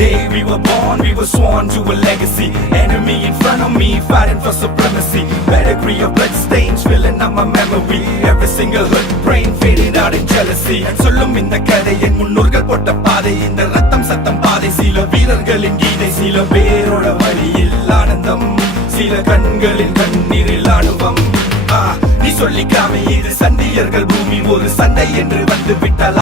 day we were born, we were sworn to a legacy. Enemy in front of me, fighting for supremacy. Pedigree of blood stains filling up my memory. Every single hood brain fading out in jealousy. சொல்லும் இந்த கதை என் முன்னோர்கள் போட்ட பாதை, இந்த ரத்தம் சத்தம் பாதை, சில வீரர்களின் கீதை, சில பேரோட வழியில் ஆனந்தம், சில கண்களின் கண்ணீரில் அனுபவம். நீ சொல்லிக்காம இது சண்டியர்கள் பூமி, ஒரு சண்டை என்று வந்து விட்டால்